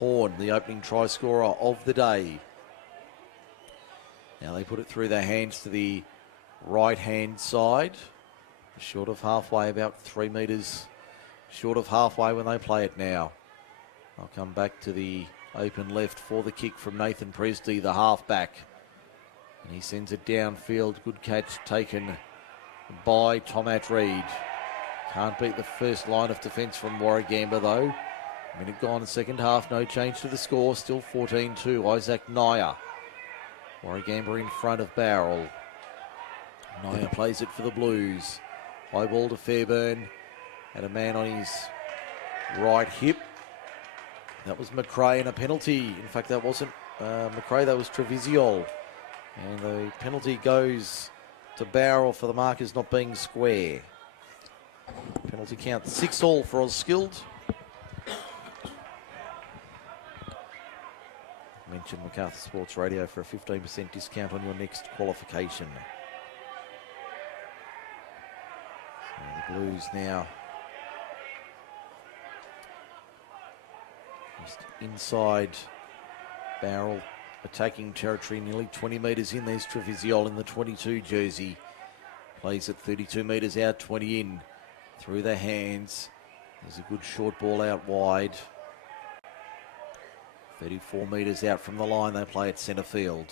Horn, the opening try scorer of the day. Now they put it through their hands to the right-hand side. Short of halfway, about 3 metres short of halfway when they play it now. I'll come back to the open left for the kick from Nathan Presty, the halfback. And he sends it downfield. Good catch taken by Tomat Reid. Can't beat the first line of defence from Warragamba though. Minute gone, second half, no change to the score. Still 14-2, Isaac Naya. Warragamba in front of Bowral. Naya plays it for the Blues. High ball to Fairbairn. Had a man on his right hip. That was McRae and a penalty. In fact, that wasn't McRae, that was Trevisiol. And the penalty goes to Bowral for the markers not being square. Penalty count 6-all for Osskilled. Mention MacArthur Sports Radio for a 15% discount on your next qualification. So the Blues now just inside Bowral, attacking territory, nearly 20 metres in. There's Trevisiol in the 22 jersey. Plays at 32 metres out, 20 in. Through their hands. There's a good short ball out wide. 34 metres out from the line, they play at centre field.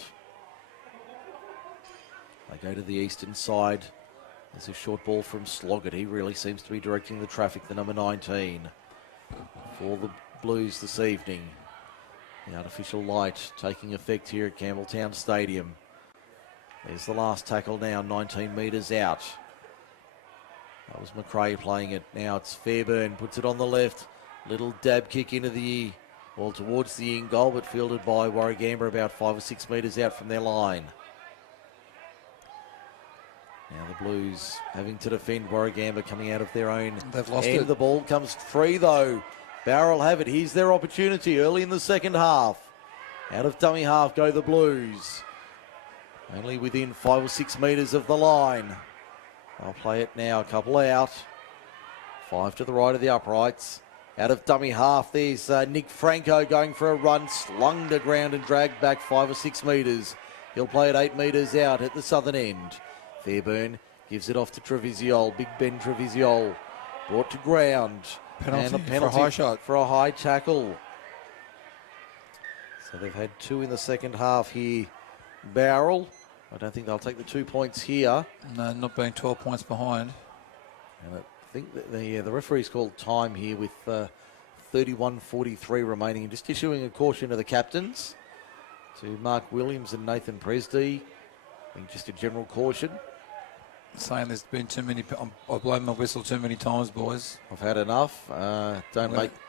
They go to the eastern side. There's a short ball from Sloggett. He really seems to be directing the traffic, the number 19. For the Blues this evening. The artificial light taking effect here at Campbelltown Stadium. There's the last tackle now, 19 metres out. That was McRae playing it. Now it's Fairbairn, puts it on the left. Little dab kick into the, well, towards the in goal, but fielded by Warragamba about 5 or 6 metres out from their line. Now the Blues having to defend. Warragamba coming out of their own. They've lost it. The ball comes free though. Bowral have it. Here's their opportunity early in the second half. Out of dummy half go the Blues. Only within 5 or 6 metres of the line. I'll play it now, a couple out. 5 to the right of the uprights. Out of dummy half, there's Nick Franco going for a run, slung to ground and dragged back 5 or 6 metres. He'll play it 8 metres out at the southern end. Fairbairn gives it off to Trevisiol, Big Ben Trevisiol. Brought to ground. Penalty, and a penalty for a high shot. For a high tackle. So they've had 2 in the second half here. Bowral. I don't think they'll take the 2 points here. No, not being 12 points behind. And I think that the referee's called time here with 31:43 remaining. Just issuing a caution to the captains, to Mark Williams and Nathan Presty. I think just a general caution. Saying there's been too many. I've blown my whistle too many times, boys. I've had enough.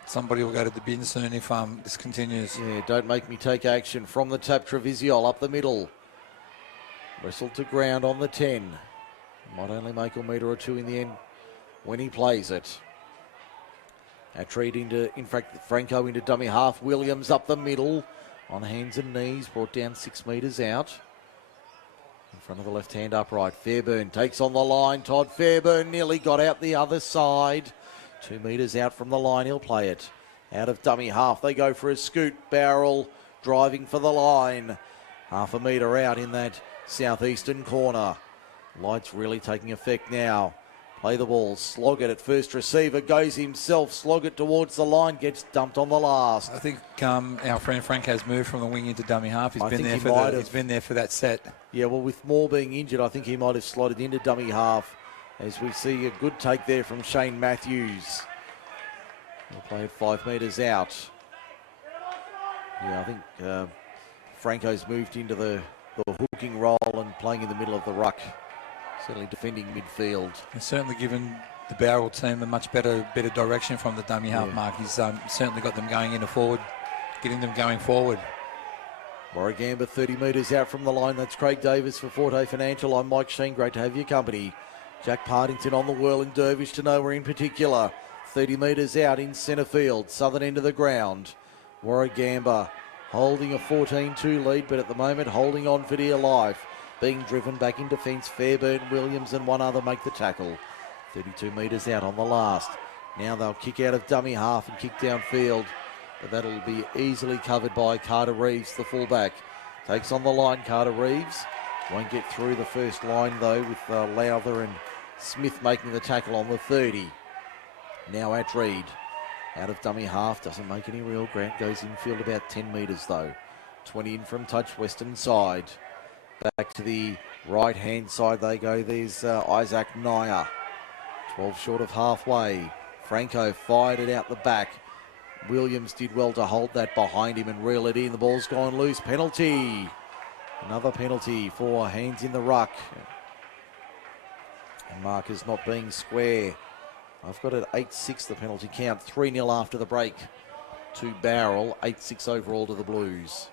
Somebody will go to the bin soon if this continues. Yeah, don't make me take action. From the tap, Trevisiol up the middle. Wrestled to ground on the 10. Might only make a metre or two in the end when he plays it. Atreed in fact, Franco into dummy half. Williams up the middle on hands and knees, brought down 6 metres out. In front of the left-hand upright. Fairbairn takes on the line. Todd Fairbairn nearly got out the other side. 2 metres out from the line, he'll play it. Out of dummy half, they go for a scoot. Bowral driving for the line. Half a metre out in that southeastern corner. Lights really taking effect now. Play the ball. Sloggett at first receiver. Goes himself. Sloggett towards the line. Gets dumped on the last. I think our friend Frank has moved from the wing into dummy half. He's been there for that set. Yeah, well, with Moore being injured, I think he might have slotted into dummy half. As we see a good take there from Shane Matthews. He'll play it 5 metres out. Yeah, I think Franco's moved into the hooking role and playing in the middle of the ruck. Certainly defending midfield. He's certainly given the Bowral team a much better direction from the dummy half mark. He's certainly got them going into forward, getting them going forward. Warragamba 30 metres out from the line. That's Craig Davis for Forte Financial. I'm Mike Sheen. Great to have your company. Jack Partington on the whirling dervish to nowhere in particular. 30 metres out in centre field, southern end of the ground. Warragamba holding a 14-2 lead, but at the moment holding on for dear life. Being driven back in defence, Fairbairn, Williams and one other make the tackle. 32 metres out on the last. Now they'll kick out of dummy half and kick downfield but that'll be easily covered by Carter Reeves, the fullback. Takes on the line, Carter Reeves. Won't get through the first line, though, with Lowther and Smith making the tackle on the 30. Now at Reed. Out of dummy half, doesn't make any real ground. Goes infield about 10 metres, though. 20 in from touch, western side. Back to the right-hand side they go. There's Isaac Nyer. 12 short of halfway. Franco fired it out the back. Williams did well to hold that behind him and reel it in. The ball's gone loose. Penalty. Another penalty for hands in the ruck. And markers not being square. I've got it 8-6 the penalty count. 3-0 after the break to Bowral. 8-6 overall to the Blues.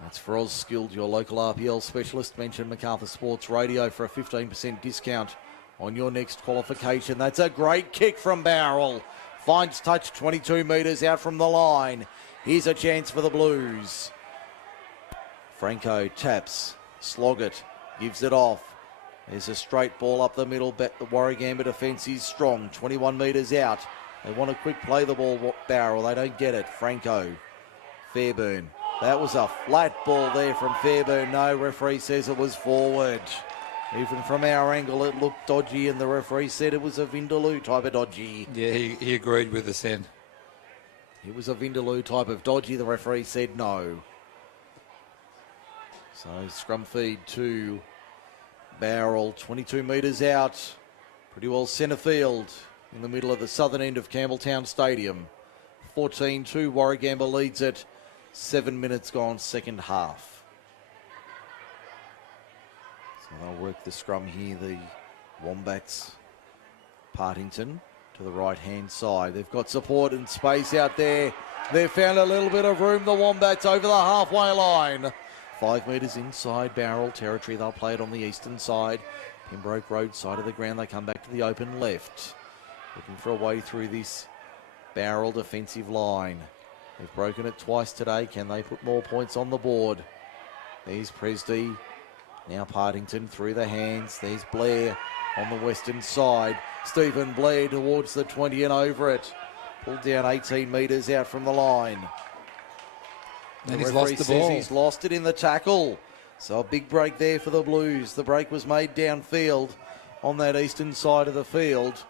That's for Oz Skilled, your local RPL specialist. Mention MacArthur Sports Radio for a 15% discount on your next qualification. That's a great kick from Bowral. Finds touch 22 metres out from the line. Here's a chance for the Blues. Franco taps. Sloggett gives it off. There's a straight ball up the middle. The Warragamba defence is strong. 21 metres out. They want to quick play the ball, Bowral. They don't get it. Franco. Fairburn. That was a flat ball there from Fairburn. No, referee says it was forward. Even from our angle, it looked dodgy, and the referee said it was a Vindaloo type of dodgy. Yeah, he agreed with us then. It was a Vindaloo type of dodgy. The referee said no. So scrum feed to Bowral, 22 metres out. Pretty well centre field in the middle of the southern end of Campbelltown Stadium. 14-2, Warragamba leads it. 7 minutes gone, second half. So they'll work the scrum here, the Wombats. Partington to the right-hand side. They've got support and space out there. They've found a little bit of room, the Wombats, over the halfway line. 5 metres inside Bowral territory. They'll play it on the eastern side. Pembroke Road side of the ground. They come back to the open left. Looking for a way through this Bowral defensive line. They've broken it twice today. Can they put more points on the board? There's Presty. Now Partington through the hands. There's Blair on the western side. Stephen Blair towards the 20 and over it. Pulled down 18 metres out from the line. And he's lost the ball. He's lost it in the tackle. So a big break there for the Blues. The break was made downfield on that eastern side of the field.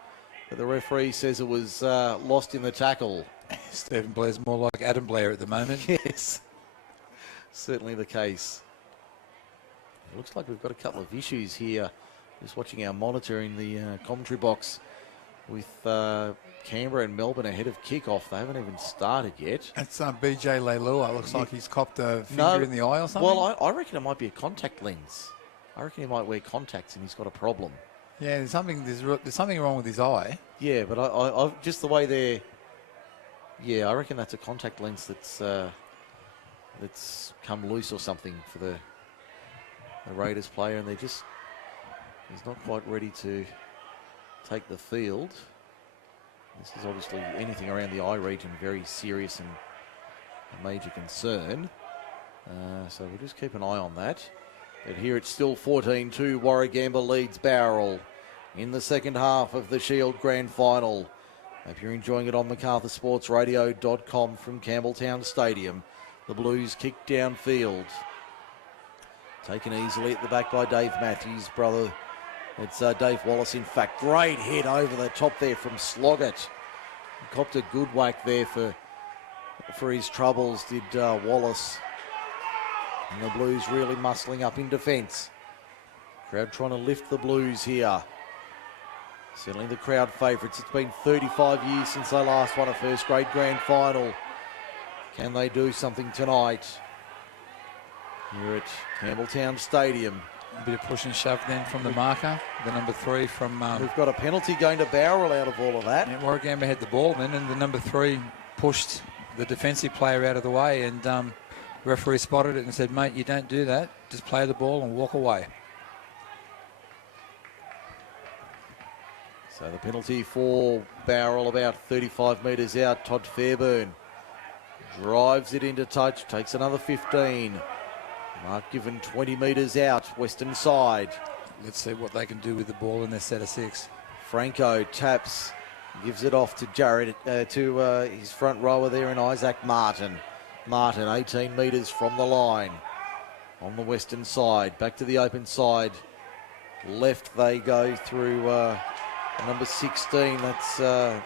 But the referee says it was lost in the tackle. Stephen Blair's more like Adam Blair at the moment. Yes, certainly the case. It looks like we've got a couple of issues here. Just watching our monitor in the commentary box with Canberra and Melbourne ahead of kickoff. They haven't even started yet. It's BJ Leilua. Looks like he's copped a finger in the eye or something. Well, I reckon it might be a contact lens. I reckon he might wear contacts and he's got a problem. Yeah, there's something wrong with his eye. Yeah, but I just the way they're... Yeah, I reckon that's a contact lens that's come loose or something for the Raiders player, and he's not quite ready to take the field. This is obviously anything around the eye region, very serious and a major concern. So we'll just keep an eye on that. But here it's still 14-2. Warragamba leads Bowral in the second half of the Shield Grand Final. Hope you're enjoying it on MacArthurSportsRadio.com from Campbelltown Stadium. The Blues kick downfield. Taken easily at the back by Dave Matthews' brother. It's Dave Wallace, in fact. Great hit over the top there from Sloggett. Copped a good whack there for his troubles, did Wallace. And the Blues really muscling up in defence. Crowd trying to lift the Blues here. Certainly the crowd favourites. It's been 35 years since they last won a first grade grand final. Can they do something tonight? Here at Campbelltown Stadium. A bit of push and shove then from the marker. The number 3 from... We've got a penalty going to Bowral out of all of that. Yeah, Warragamba had the ball then, and the number 3 pushed the defensive player out of the way, and the referee spotted it and said, mate, you don't do that. Just play the ball and walk away. So the penalty for Bowral about 35 metres out. Todd Fairburn drives it into touch, takes another 15. Mark given 20 metres out, western side. Let's see what they can do with the ball in their set of 6. Franco taps Gives it off to Jared, to his front rower there in Isaac Martin. Martin, 18 metres from the line. On the western side, back to the open side. Left they go through number 16. That's on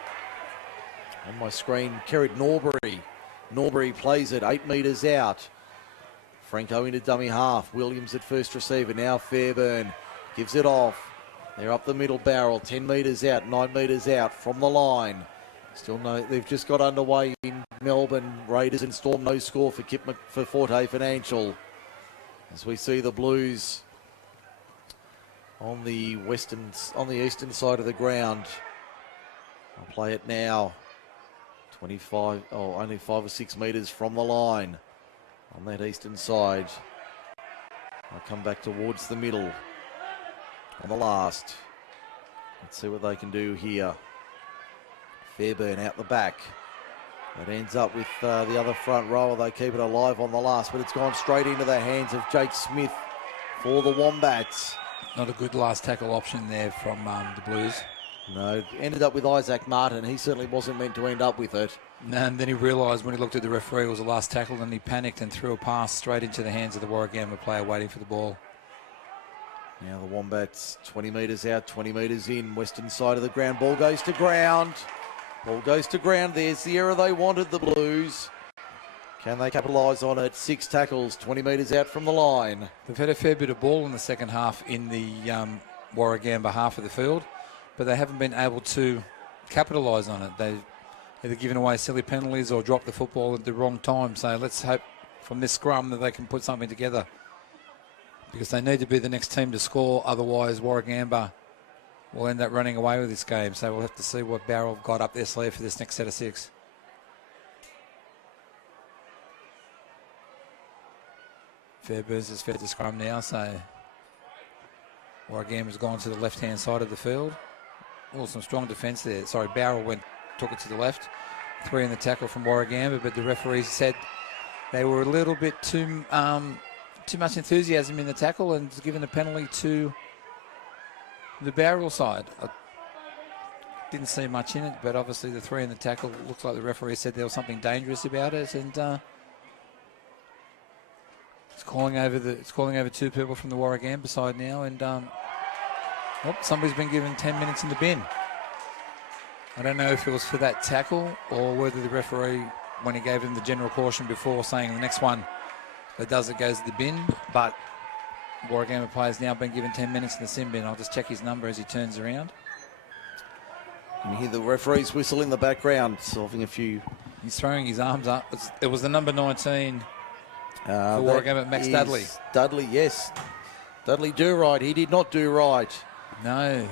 my screen. Kerrod Norbury. Norbury plays it 8 metres out. Franco into dummy half. Williams at first receiver. Now Fairburn gives it off. They're up the middle barrel. 10 metres out. 9 metres out from the line. Still no. They've just got underway in Melbourne. Raiders and Storm. No score for Forte Financial. As we see the Blues on the eastern side of the ground. I'll play it now. Only 5 or 6 metres from the line on that eastern side. I'll come back towards the middle on the last. Let's see what they can do here. Fairburn out the back. It ends up with the other front rower. They keep it alive on the last, but it's gone straight into the hands of Jake Smith for the Wombats. Not a good last tackle option there from the Blues. No, ended up with Isaac Martin. He certainly wasn't meant to end up with it. No, and then he realised when he looked at the referee it was the last tackle, and he panicked and threw a pass straight into the hands of the Warragamba player waiting for the ball. Now the Wombats 20 metres out, 20 metres in. Western side of the ground. Ball goes to ground. Ball goes to ground. There's the error they wanted, the Blues. Can they capitalise on it? 6 tackles, 20 metres out from the line. They've had a fair bit of ball in the second half in the Warragamba half of the field, but they haven't been able to capitalise on it. They've either given away silly penalties or dropped the football at the wrong time. So let's hope from this scrum that they can put something together, because they need to be the next team to score. Otherwise, Warragamba will end up running away with this game. So we'll have to see what Bowral got up their sleeve for this next set of 6. Fairburns has fed the scrum now, so Warragamba's gone to the left-hand side of the field. Oh, some strong defence there. Sorry, Bowral took it to the left. 3 in the tackle from Warragamba, but the referees said they were a little bit too much enthusiasm in the tackle and given a penalty to the Bowral side. I didn't see much in it, but obviously the 3 in the tackle looks like the referee said there was something dangerous about it, and it's calling over 2 people from the Warragamba side now, and somebody's been given 10 minutes in the bin. I don't know if it was for that tackle or whether the referee, when he gave him the general caution before, saying the next one that does it goes to the bin, but Warragamba player's now been given 10 minutes in the sin bin. I'll just check his number as he turns around. You hear the referee's whistle in the background, solving a few. He's throwing his arms up. It was the number 19 for Warragamba, Max Dudley. Dudley, yes. Dudley do right. He did not do right. No.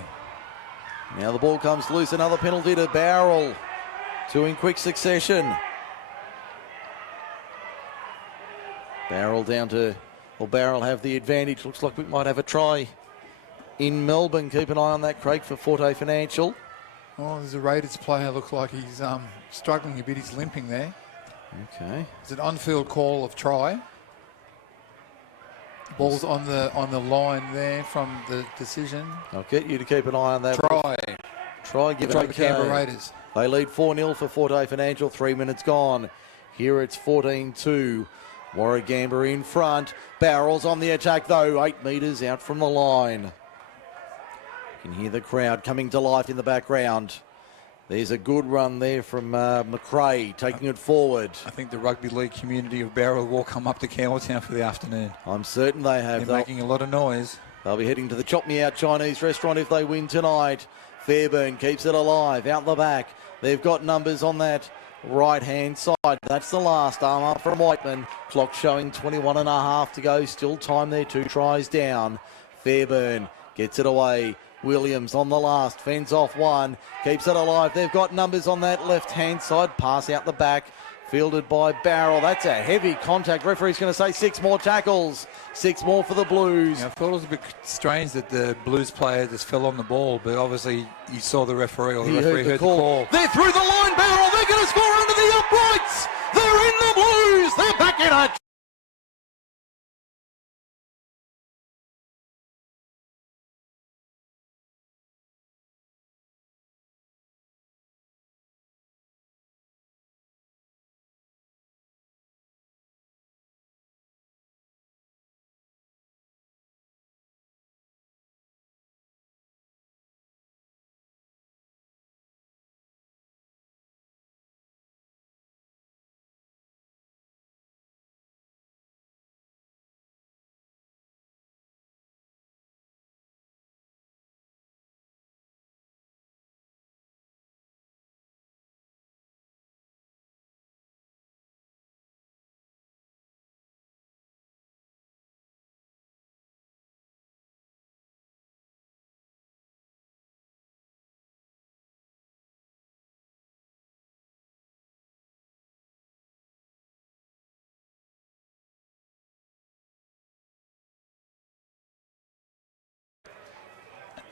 Now the ball comes loose. Another penalty to Bowral. 2 in quick succession. Bowral Bowral have the advantage. Looks like we might have a try in Melbourne. Keep an eye on that, Craig, for Forte Financial. Oh, there's a Raiders player. Looks like he's struggling a bit. He's limping there. Okay. It's an on-field call of try. Ball's on the line there from the decision. I'll get you to keep an eye on that. Try, give it the okay. Canberra Raiders. They lead 4-0 for Forte Financial. 3 minutes gone. Here it's 14-2. Warragamba in front. Bowral's on the attack though. 8 metres out from the line. You can hear the crowd coming to life in the background. There's a good run there from McRae, taking it forward. I think the rugby league community of Bowral will come up to Campbelltown for the afternoon. I'm certain they have. They're making a lot of noise. They'll be heading to the Chop Me Out Chinese restaurant if they win tonight. Fairburn keeps it alive out the back. They've got numbers on that right-hand side. That's the last arm up from Whiteman. Clock showing 21 and a half to go. Still time there. 2 tries down. Fairburn gets it away. Williams on the last, fends off 1, keeps it alive. They've got numbers on that left-hand side. Pass out the back, fielded by Bowral. That's a heavy contact. Referee's going to say 6 more tackles. 6 more for the Blues. Yeah, I thought it was a bit strange that the Blues player just fell on the ball, but obviously you saw the referee, or the referee heard the call. They're through the line, Bowral. They're going to score under the uprights. They're in the Blues. They're back in it.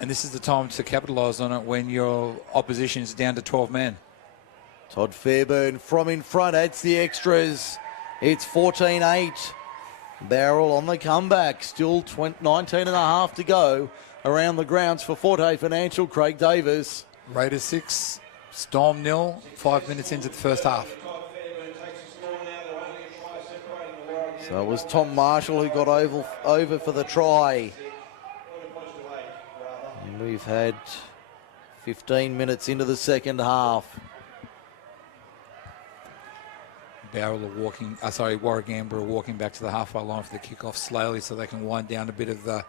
And this is the time to capitalise on it when your opposition is down to 12 men. Todd Fairburn from in front adds the extras. It's 14-8. Bowral on the comeback. Still 19 and a half to go around the grounds for Forte Financial. Craig Davis. Raiders 6, Storm 0, 5 minutes into the first half. So it was Tom Marshall who got over for the try. And we've had 15 minutes into the second half. Bowral are walking, Warragamba are walking back to the halfway line for the kickoff slowly so they can wind down a bit of the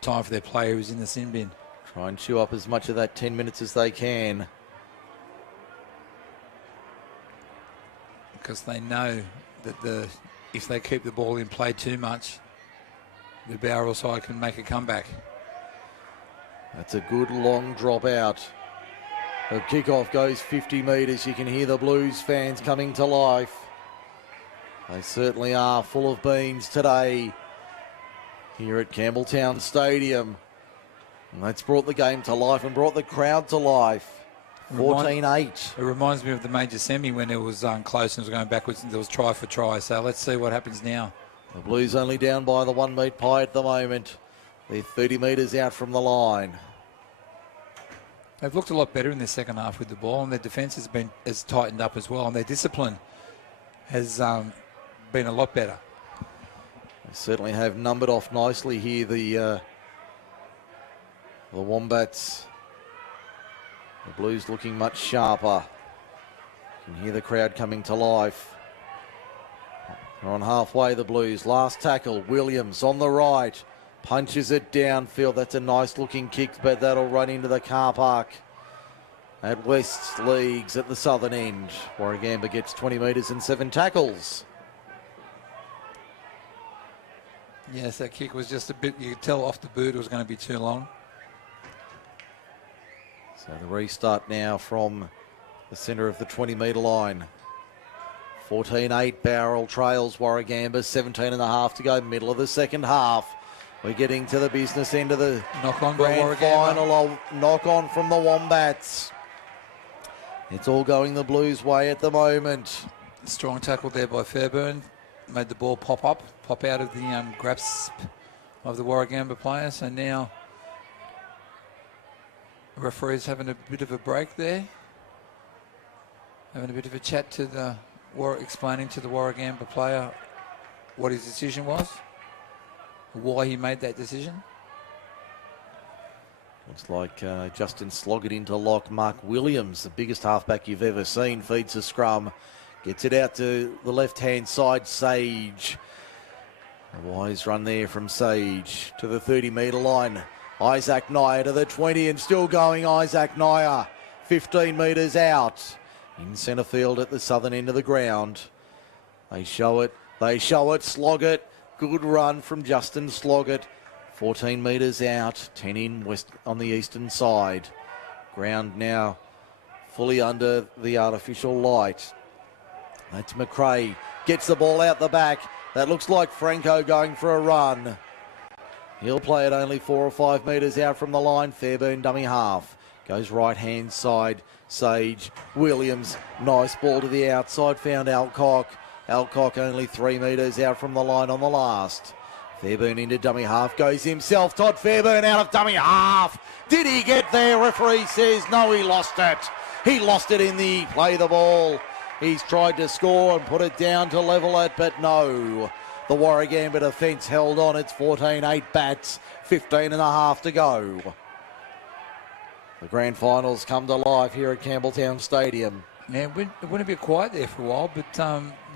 time for their player who's in the sin bin. Try and chew up as much of that 10 minutes as they can. Because they know that if they keep the ball in play too much, the Bowral side can make a comeback. That's a good long drop out. The kickoff goes 50 metres. You can hear the Blues fans coming to life. They certainly are full of beans today here at Campbelltown Stadium. And that's brought the game to life and brought the crowd to life. 14-8. It reminds me of the major semi when it was close and it was going backwards and there was try for try. So let's see what happens now. The Blues only down by the 1 metre pie at the moment. They're 30 metres out from the line. They've looked a lot better in the second half with the ball, and their defence has tightened up as well, and their discipline has been a lot better. They certainly have numbered off nicely here, the Wombats. The Blues looking much sharper. You can hear the crowd coming to life. They're on halfway, the Blues. Last tackle, Williams on the right. Punches it downfield. That's a nice looking kick, but that'll run into the car park at West's Leagues at the southern end. Warragamba gets 20 metres and 7 tackles. Yes, that kick was just a bit, you could tell off the boot it was going to be too long. So the restart now from the centre of the 20 metre line. 14-8, Bowral trails Warragamba, 17 and a half to go, middle of the second half. We're getting to the business end of the grand final. Knock on from the Wombats. It's all going the Blues' way at the moment. Strong tackle there by Fairburn. Made the ball pop out of the grasp of the Warragamba player. So now the referee's having a bit of a break there. Having a bit of a chat to explaining to the Warragamba player what his decision was. Why he made that decision. Looks like Justin Sloggett into lock. Mark Williams, the biggest halfback you've ever seen, feeds a scrum. Gets it out to the left-hand side, Sage. A wise run there from Sage to the 30-metre line. Isaac Nyer to the 20 and still going Isaac Nyer. 15 metres out. In centre field at the southern end of the ground. They show it. Sloggett. Good run from Justin Sloggett. 14 metres out, 10 in west on the eastern side. Ground now fully under the artificial light. That's McRae. Gets the ball out the back. That looks like Franco going for a run. He'll play it only 4 or 5 metres out from the line. Fairburn dummy half. Goes right-hand side. Sage. Williams. Nice ball to the outside. Found Alcock. Alcock only 3 metres out from the line on the last. Fairburn into dummy half, goes himself. Todd Fairburn out of dummy half. Did he get there? Referee says no, he lost it. He lost it in the play the ball. He's tried to score and put it down to level it, but no. The Warragamba defence held on. It's 14-8 Bats, 15 and a half to go. The grand finals come to life here at Campbelltown Stadium. Yeah, it went a bit quiet there for a while, but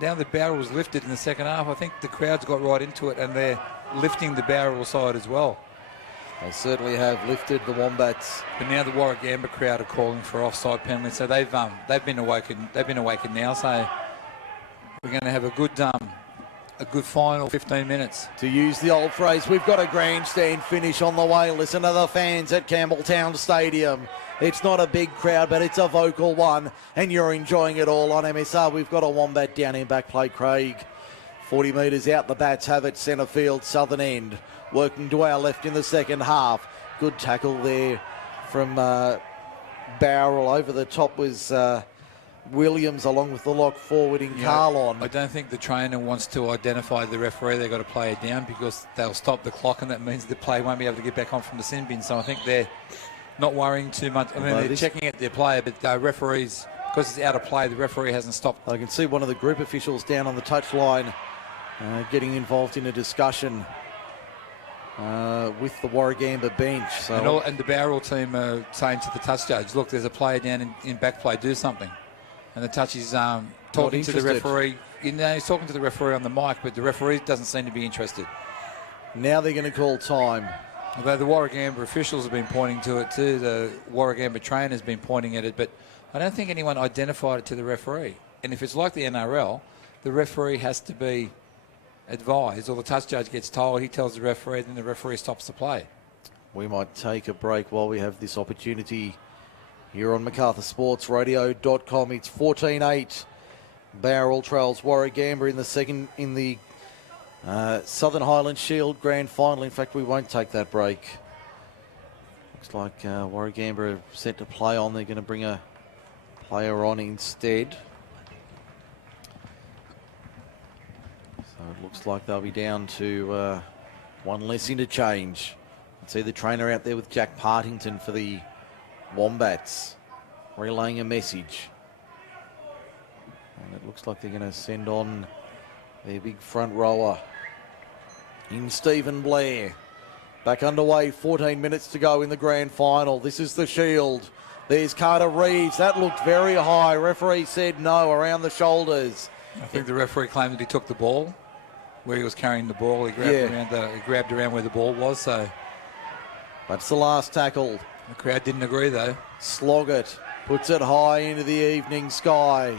now the Bowral was lifted in the second half. I think the crowds got right into it, and they're lifting the Bowral side as well. They certainly have lifted the Wombats. But now the Warragamba crowd are calling for offside penalty, so they've been awakened. They've been awakened now. So we're going to have a good final 15 minutes. To use the old phrase, we've got a grandstand finish on the way. Listen to the fans at Campbelltown Stadium. It's not a big crowd, but it's a vocal one, and you're enjoying it all on MSR. We've got a Wombat down in back play, Craig. 40 metres out, the Bats have it, centre field, southern end. Working to our left in the second half. good tackle there from Bowral. Over the top was Williams along with the lock forward in Carlon. I don't think the trainer wants to identify the referee. They've got to play it down because they'll stop the clock, and that means the player won't be able to get back on from the sin bin. So I think they're not worrying too much. I mean, they're checking at their player, but the referees, because it's out of play, the referee hasn't stopped. I can see one of the group officials down on the touchline getting involved in a discussion with the Warragamba bench. So and the Bowral team are saying to the touch judge, look, there's a player down in back play, do something. And the touch is talking to the referee. He's talking to the referee on the mic, but the referee doesn't seem to be interested. Now they're going to call time. Although the Warragamba officials have been pointing to it too, the Warragamba trainer has been pointing at it, but I don't think anyone identified it to the referee. And if it's like the NRL, the referee has to be advised, or the touch judge gets told, he tells the referee, then the referee stops the play. We might take a break while we have this opportunity here on MacArthurSportsRadio.com. It's 14-8. Bowral trails Warragamba in the Southern Highlands Shield Grand Final. In fact, we won't take that break. Looks like Warragamba are set to play on. They're going to bring a player on instead. So it looks like they'll be down to one less interchange. You can see the trainer out there with Jack Partington for the Wombats, relaying a message. And it looks like they're going to send on their big front rower in Stephen Blair. Back underway, 14 minutes to go in the grand final. This is the Shield. There's Carter Reeves. That looked very high. Referee said no, around the shoulders. I think the referee claimed that he took the ball, where he was carrying the ball. He grabbed around where the ball was. So that's the last tackle. The crowd didn't agree, though. Sloggett puts it high into the evening sky.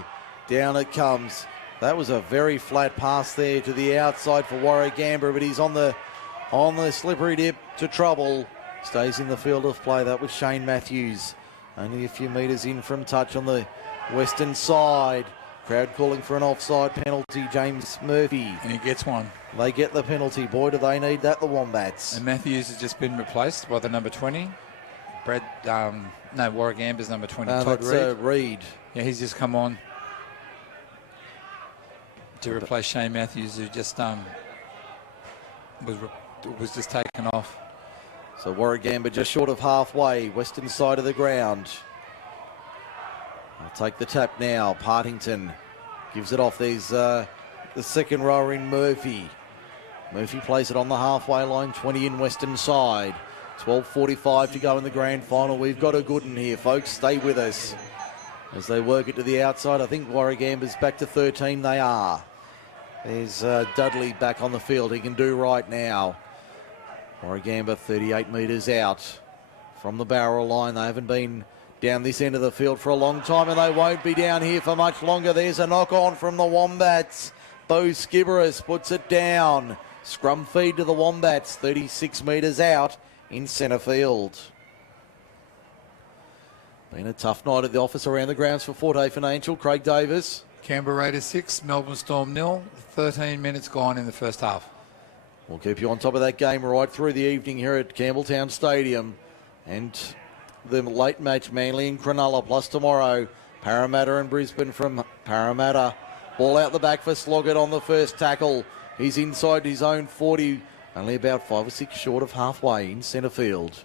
Down it comes. That was a very flat pass there to the outside for Warragamba, but he's on the slippery dip to trouble. Stays in the field of play. That was Shane Matthews. Only a few metres in from touch on the western side. Crowd calling for an offside penalty. James Murphy. And he gets one. They get the penalty. Boy, do they need that, the Wombats. And Matthews has just been replaced by the number 20. Warragamba's number 20. Todd that's Reed. Yeah, he's just come on to replace Shane Matthews, who just was just taken off. So Warragamba just short of halfway, western side of the ground. I'll take the tap now. Partington gives it off. There's the second rower in Murphy. Murphy plays it on the halfway line, 20 in western side. 12:45 to go in the grand final. We've got a good one here, folks. Stay with us as they work it to the outside. I think Warragamba's back to 13. They are. There's Dudley back on the field. He can do right now. Warragamba 38 metres out from the Bowral line. They haven't been down this end of the field for a long time, and they won't be down here for much longer. There's a knock-on from the Wombats. Bo Skibberus puts it down. Scrum feed to the Wombats, 36 metres out in centre field. Been a tough night at the office around the grounds for Forte Financial. Craig Davis. Canberra Raiders 6, Melbourne Storm 0. 13 minutes gone in the first half. We'll keep you on top of that game right through the evening here at Campbelltown Stadium. And the late match, Manly and Cronulla, plus tomorrow, Parramatta and Brisbane from Parramatta. Ball out the back for Sloggett on the first tackle. He's inside his own 40, only about 5 or 6 short of halfway in centre field.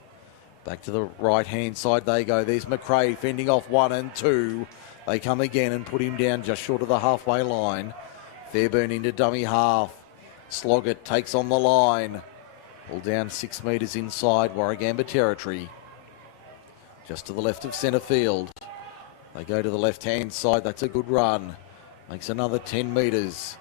Back to the right-hand side they go. There's McRae fending off 1 and 2. They come again and put him down just short of the halfway line. Fairburn into dummy half. Sloggett takes on the line. Pulled down 6 metres inside Warragamba territory. Just to the left of centre field. They go to the left-hand side. That's a good run. Makes another 10 metres.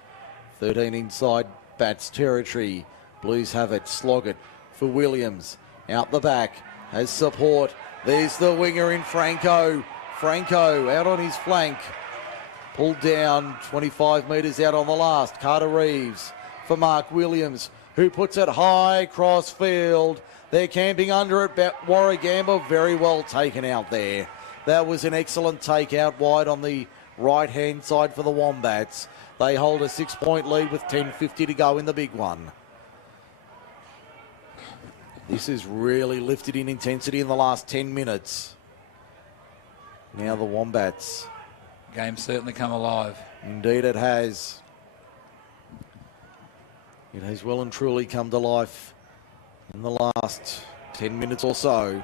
13 inside Bats territory. Blues have it. Sloggett for Williams. Out the back. Has support. There's the winger in Franco. Franco out on his flank. Pulled down 25 metres out on the last. Carter Reeves for Mark Williams, who puts it high cross field. They're camping under it. Warragamba very well taken out there. That was an excellent take out wide on the right-hand side for the Wombats. They hold a 6-point lead with 10:50 to go in the big one. This has really lifted in intensity in the last 10 minutes. Now the Wombats. Game's certainly come alive. Indeed it has. It has well and truly come to life in the last 10 minutes or so.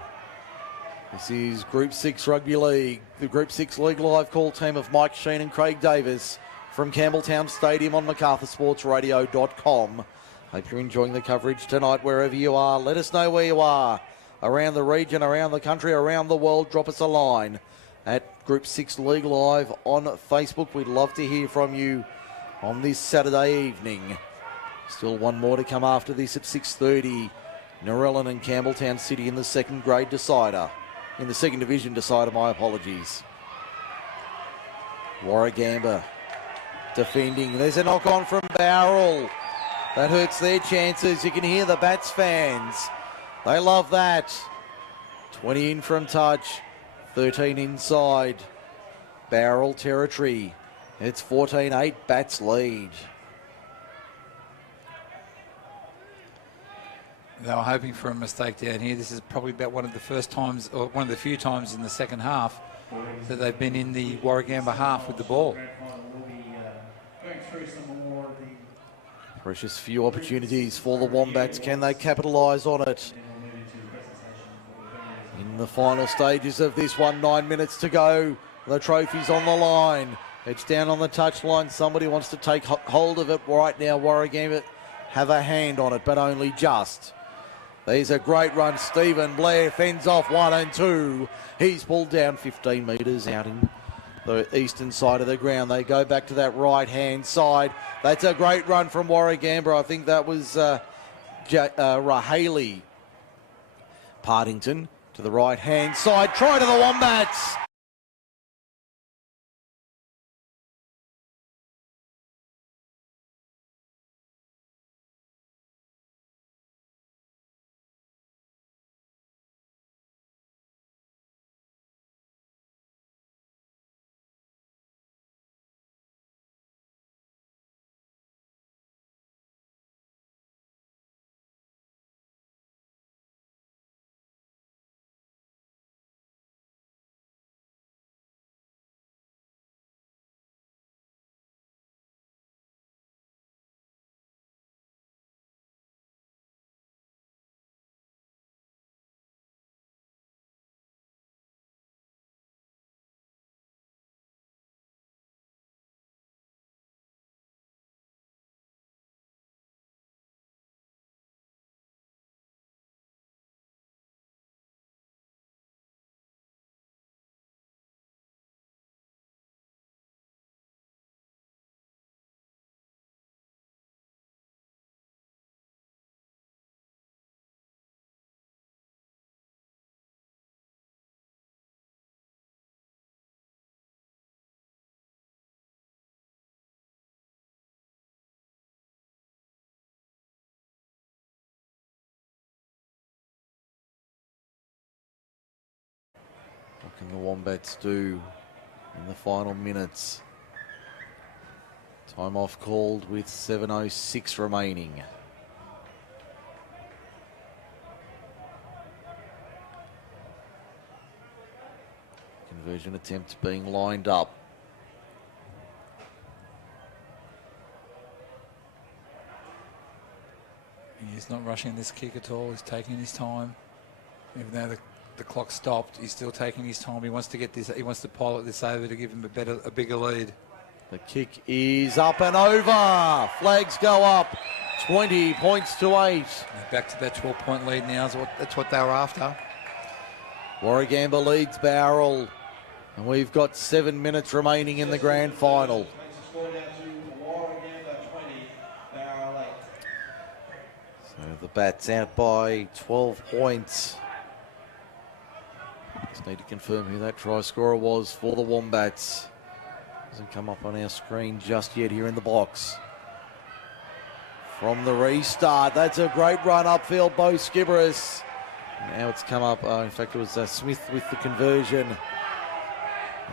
This is Group 6 Rugby League, the Group 6 League Live call team of Mike Sheen and Craig Davis from Campbelltown Stadium on MacArthurSportsRadio.com. Hope you're enjoying the coverage tonight wherever you are. Let us know where you are around the region, around the country, around the world. Drop us a line at Group 6 League Live on Facebook. We'd love to hear from you on this Saturday evening. Still one more to come after this at 6:30. Narellan and Campbelltown City in the second grade decider. In the second division decider, my apologies. Warragamba defending. There's a knock on from Bowral. That hurts their chances. You can hear the Bats fans. They love that. 20 in from touch. 13 inside. Bowral territory. It's 14-8. Bats lead. They were hoping for a mistake down here. This is probably about one of the first times, or one of the few times in the second half that they've been in the Warragamba half with the ball. Precious few opportunities for the Wombats. Can they capitalise on it? In the final stages of this one, 9 minutes to go. The trophy's on the line. It's down on the touchline. Somebody wants to take hold of it right now. Warragamba have a hand on it, but only just. There's a great run. Stephen Blair fends off 1 and 2. He's pulled down 15 metres out in the eastern side of the ground. They go back to that right-hand side. That's a great run from Warragamba. I think that was Rahali Partington to the right-hand side. Try to the Wombats. What can the Wombats do in the final minutes? Time off called with 7:06 remaining. Conversion attempt being lined up. He's not rushing this kick at all. He's taking his time. Even though the clock stopped, he's still taking his time. He wants to get this. He wants to pilot this over to give him a bigger lead. The kick is up and over. Flags go up. 20 points to 8. Back to that 12-point lead now. That's what they were after. Warragamba leads Bowral, and we've got 7 minutes remaining in the grand final. So the Bats out by 12 points. Just need to confirm who that try scorer was for the Wombats. Doesn't come up on our screen just yet here in the box. From the restart, that's a great run upfield, Bo Skibberus. Now it's come up, in fact it was Smith with the conversion.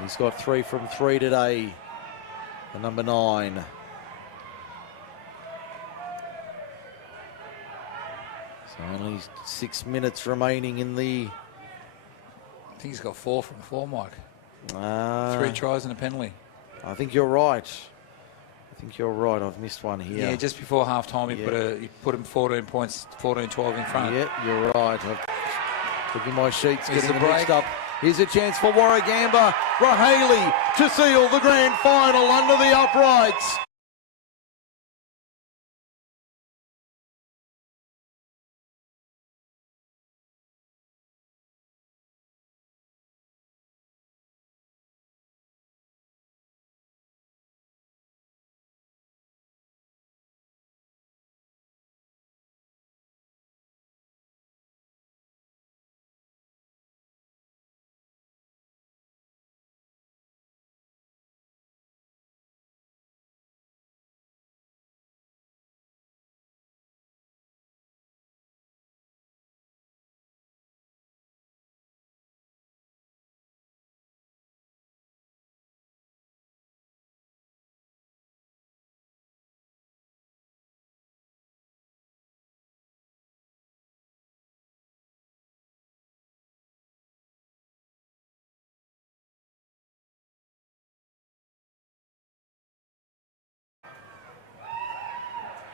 He's got 3 from 3 today, the number 9. So only 6 minutes remaining in the... I think he's got 4 from 4, Mike. 3 Uh, tries and a penalty. I think you're right. I've missed one here. Yeah, just before half time, he Yeah. put him 14 points, 14-12 in front. Yeah, you're right. Look at my sheets, Here's getting the them mixed break. up. Here's a chance for Warragamba. Rahaley to seal the grand final under the uprights.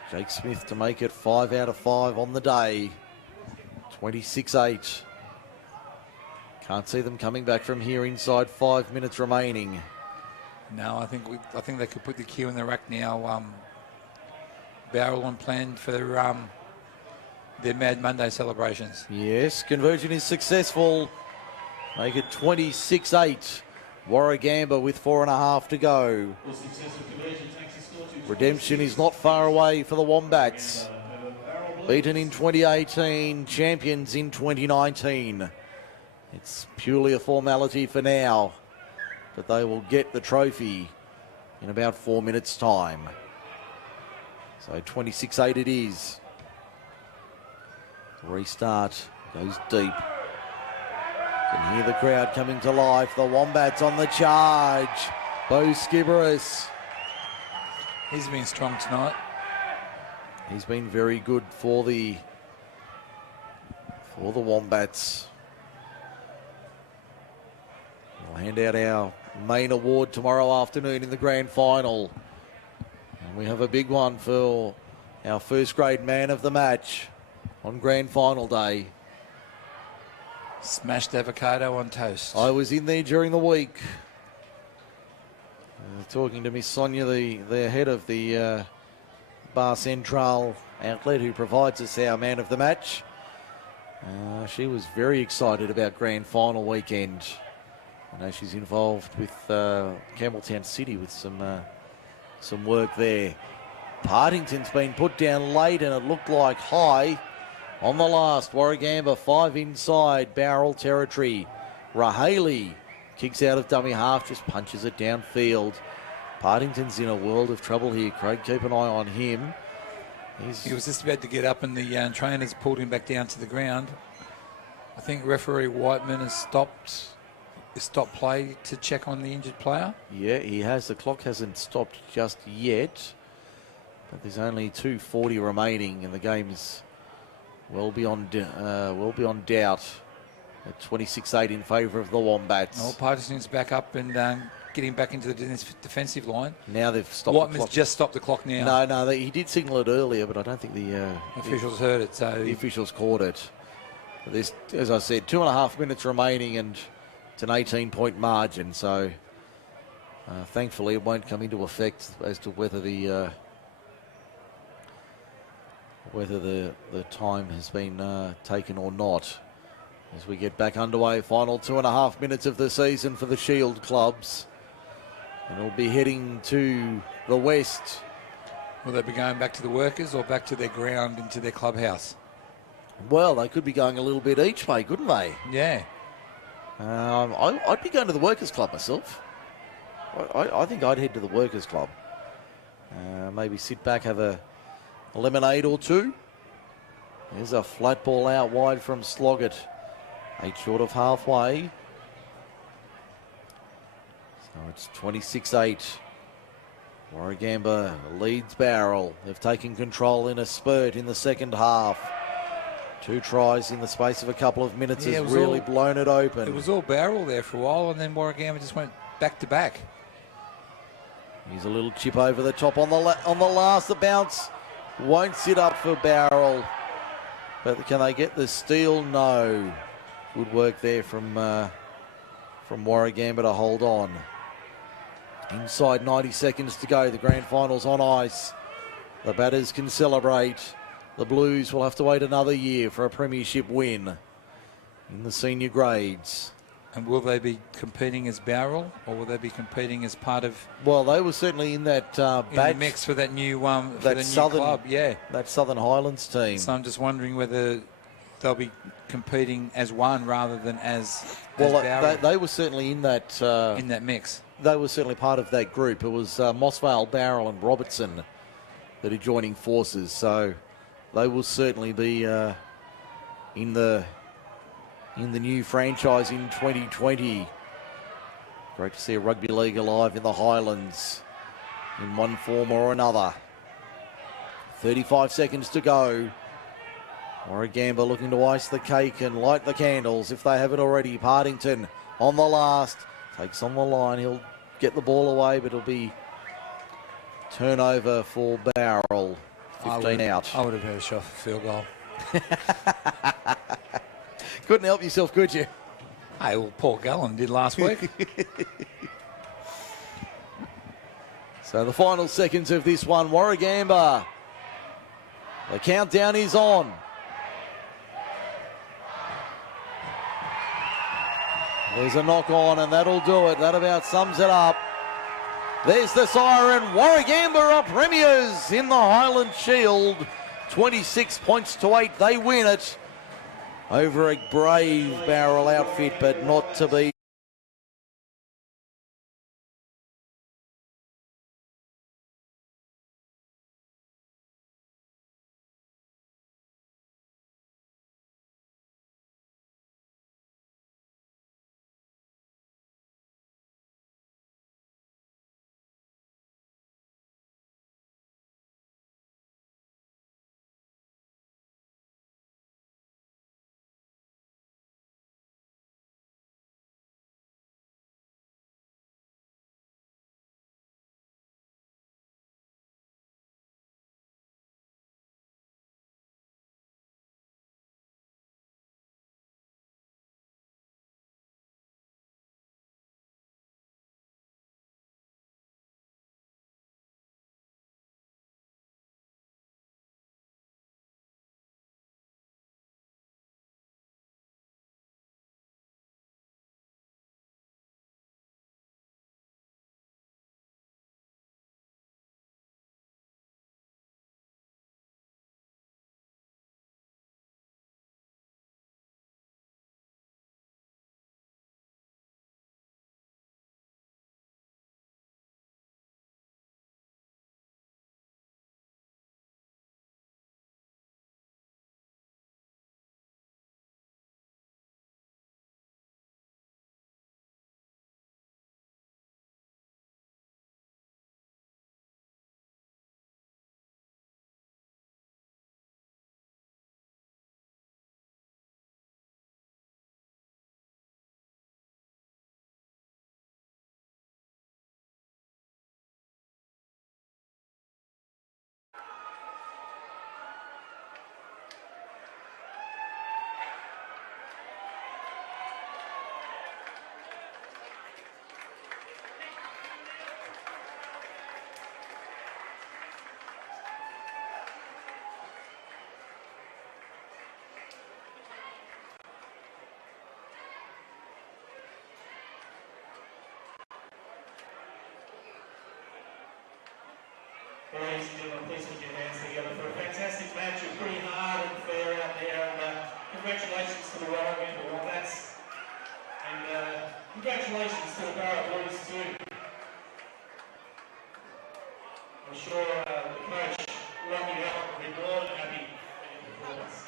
Jake Smith to make it 5 out of 5 on the day. 26-8. Can't see them coming back from here inside 5 minutes remaining. No, I think they could put the cue in the rack now. Bowral on plan for their Mad Monday celebrations. Yes, conversion is successful. Make it 26-8. Warragamba with 4.5 to go. Redemption is not far away for the Wombats. Beaten in 2018, champions in 2019. It's purely a formality for now, but they will get the trophy in about 4 minutes' time. So 26-8 it is. Restart goes deep. Can hear the crowd coming to life. The Wombats on the charge. Bo Skibberus. He's been strong tonight. He's been very good for the Wombats. We'll hand out our main award tomorrow afternoon in the grand final. And we have a big one for our first grade man of the match on grand final day. Smashed avocado on toast. I was in there during the week. Talking to Miss Sonia, the head of the Bar Central outlet who provides us our man of the match. She was very excited about grand final weekend. I know she's involved with Campbelltown City with some work there. Partington's been put down late and it looked like high on the last. Warragamba 5 inside Bowral territory. Rahaley kicks out of dummy half, just punches it downfield. Partington's in a world of trouble here, Craig. Keep an eye on him. He was just about to get up and the trainers pulled him back down to the ground. I think referee Whiteman has stopped play to check on the injured player. Yeah, he has. The clock hasn't stopped just yet. But there's only 2:40 remaining and the game is well beyond doubt. At 26-8 in favour of the Wombats. Oh, Partington's back up and getting back into the defensive line. Now they've stopped the Whiteman's clock. just stopped the clock now. No, he did signal it earlier, but I don't think the Officials heard it, so the officials caught it. But there's, as I said, 2.5 minutes remaining and it's an 18-point margin, so thankfully it won't come into effect as to whether the time has been taken or not. As we get back underway, final 2.5 minutes of the season for the Shield clubs. And we'll be heading to the west. will they be going back to the workers or back to their ground into their clubhouse? Well, they could be going a little bit each way, couldn't they? Yeah. I'd be going to the workers club myself. I think I'd head to the workers club. Maybe sit back, have a lemonade or two. There's a flat ball out wide from Sloggett. 8 short of halfway. So it's 26-8. Warragamba leads Bowral. They've taken control in a spurt in the second half. 2 tries in the space of a couple of minutes Yeah, has really blown it open. It was all Bowral there for a while, and then Warragamba just went back to back. Here's a little chip over the top on the last. The bounce won't sit up for Bowral. But can they get the steal? No. Good work there from Warragamba to hold on. Inside 90 seconds to go. The grand final's on ice. The batters can celebrate. The Blues will have to wait another year for a premiership win in the senior grades. And will they be competing as Bowral, or will they be competing as part of? Well, they were certainly in that in the mix for that new southern club. Yeah, that Southern Highlands team. So I'm just wondering whether they'll be competing as one rather than as well. Bowral. They were certainly in that mix. They were certainly part of that group. It was Mossvale, Bowral, and Robertson that are joining forces. So they will certainly be in the new franchise in 2020. Great to see a rugby league alive in the Highlands in one form or another. 35 seconds to go. Warragamba looking to ice the cake and light the candles if they haven't already. Partington on the last. Takes on the line. He'll get the ball away, but it'll be turnover for Bowral. 15 out. I would have had a shot for field goal. Couldn't help yourself, could you? Hey, well, Paul Gallen did last week. So the final seconds of this one, Warragamba. The countdown is on. There's a knock on, and that'll do it. That about sums it up. There's the siren. Warragamba are premiers in the Highland Shield. 26 points to 8. They win it over a brave Bowral outfit, but not to be. Ladies and gentlemen, please put your hands together for a fantastic match. You're pretty hard and fair out there, and congratulations to the Warragamba Wombats, and congratulations to the Bowral Blues too. I'm sure the coach, Rocky Allen, will be more than happy with your performance.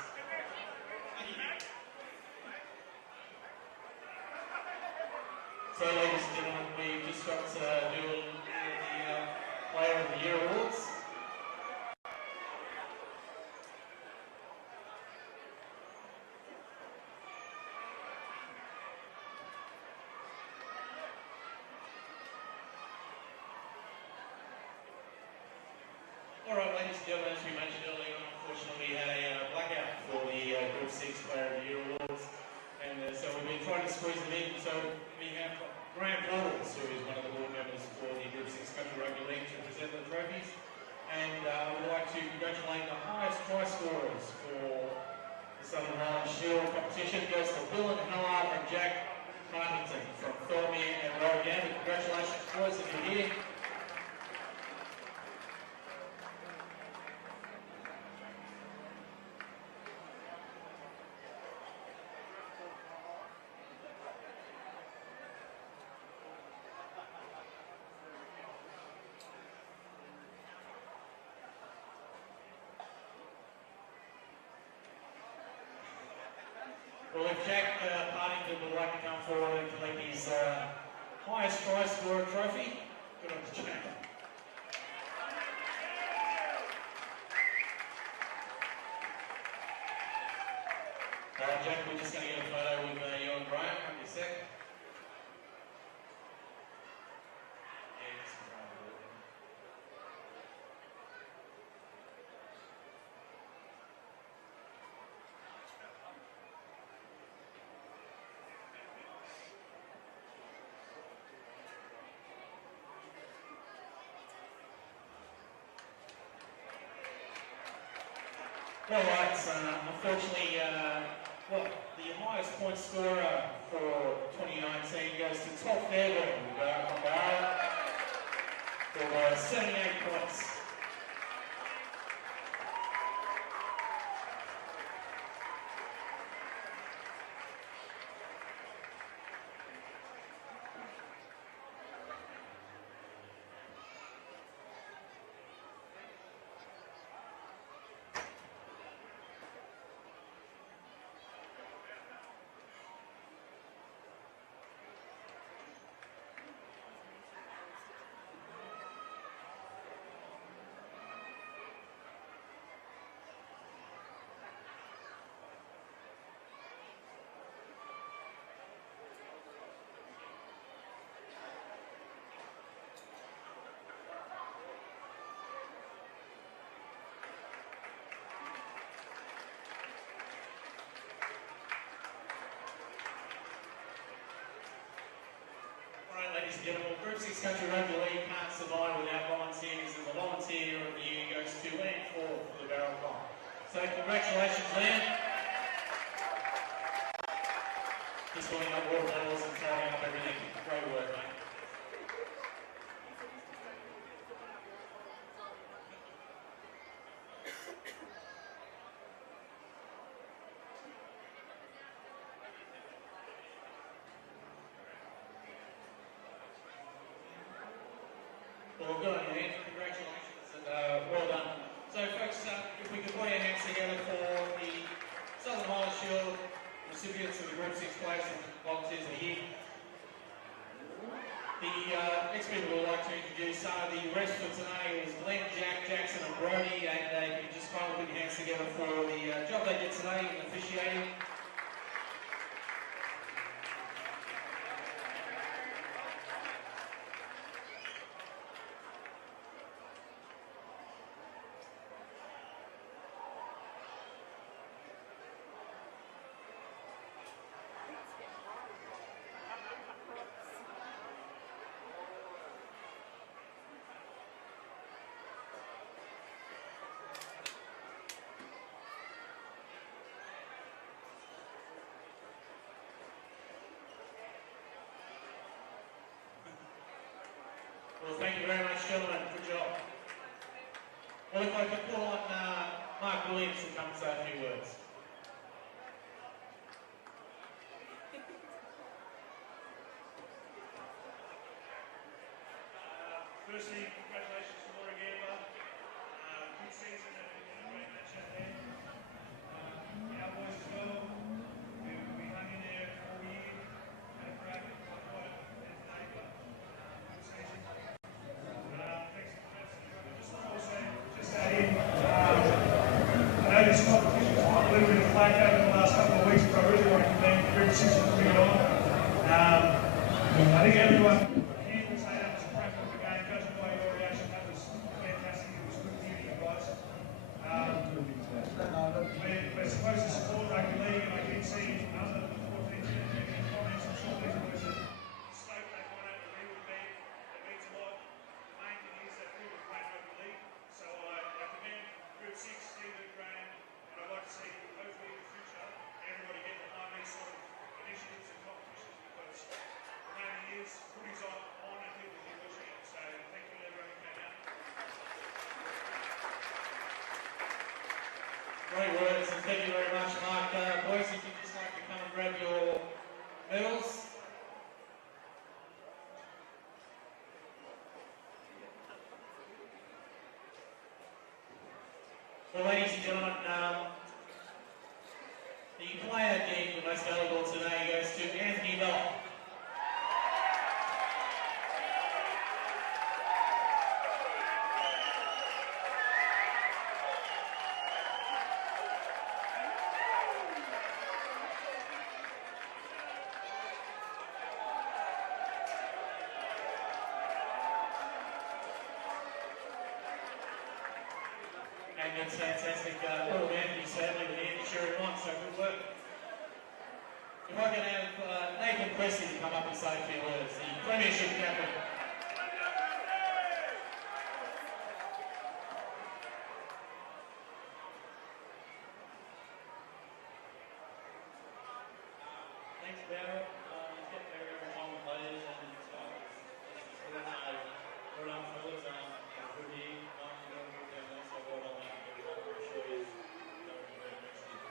So, ladies and gentlemen, we've just got to do the Player of the Year Awards. gentlemen, as we mentioned earlier on, unfortunately we had a blackout for the Group 6 Player of the Year Awards, and so we've been trying to squeeze them in. So we have Graham Bowral, who is one of the board members for the Group 6 Country Rugby League, to present the trophies. And I would like to congratulate the highest try scorers for the Southern Highlands Shield competition. Goes to Bill and Hallard and Jack Partington from Thormere and Warragamba. Congratulations, boys, if you're here. Well, if Jack Partington would like to come forward and collect his highest try scorer trophy, good on to Jack. Jack, we're just going to get a photo with you and Graham. Give me a sec. All right, unfortunately, the highest point scorer for 2019 goes to Top Fairburn from Bowral for 78 points. Ladies and gentlemen, Group 6 Country Rugby League can't survive without volunteers, and the volunteer of the year goes to Liam Ford for the Bowral Comp. So congratulations, Liam. Just filling up water bottles and tidying up everything. Great work, mate. Well, good on you, Andrew. Congratulations and well done. So, folks, if we could put our hands together for the Southern Highlands Shield recipients of the Group 6 players and volunteers are here. The next people we'd like to introduce are the rest for today is Glenn, Jack, Jackson and Brody, and you can just finally put your hands together for the job they did today in officiating. Well, thank you very much, gentlemen. Good job. Well, if I could call on Mark Williams to come and say a few words. Firstly, congratulations to Warragamba. Good season and a great match out there. Our boys as well. We hung in there all year. Had a crack at quite a bit today, but good season. Thanks. Just also, just add in, I know this competition's got a little bit of flack over the last couple of weeks, but I really want to commend Group 6 for putting it on. I think everyone here will say that was a crack of the game, judging by your reaction. That was fantastic. It was good to hear you guys. Great words, and thank you very much, Mark. Boys, if you'd just like to come and grab your medals. Well, ladies and gentlemen, the player deemed the most valuable today goes to Anthony Bell. And it's fantastic. Little Anthony sadly with the injury on, so good work. If I can have Nathan Cressy to come up and say a few words, the Premiership captain. Thanks, Bowral. It's good for everyone players and good on fellas. Good year. So well done, mate. I'm sure you're going to be next year.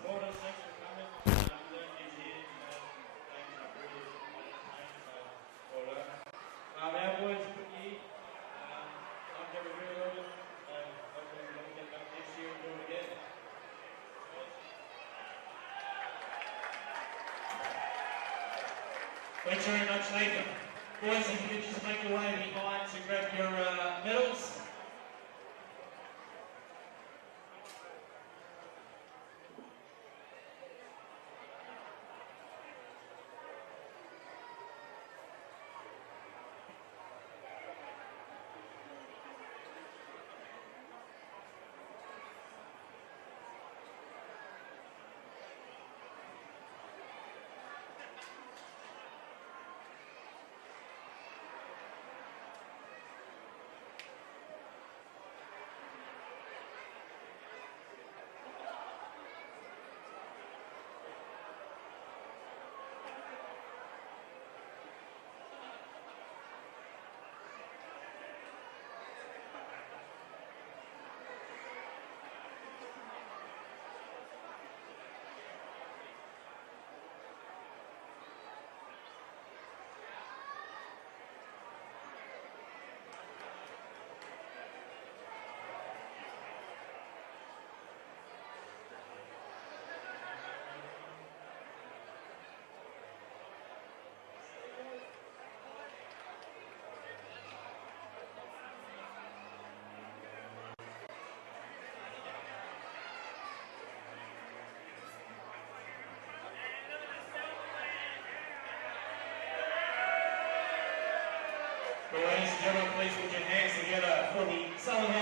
Supporters, thanks for coming. Learn these here. Thanks, I really entertained, so well done. Our boys, good year. I'm very good at it. Hopefully we'll get back next year and do it again. Thanks very much, Nathan. Boys, if you could just make your way behind to grab your medals. Ladies and gentlemen, please put your hands together for the Southern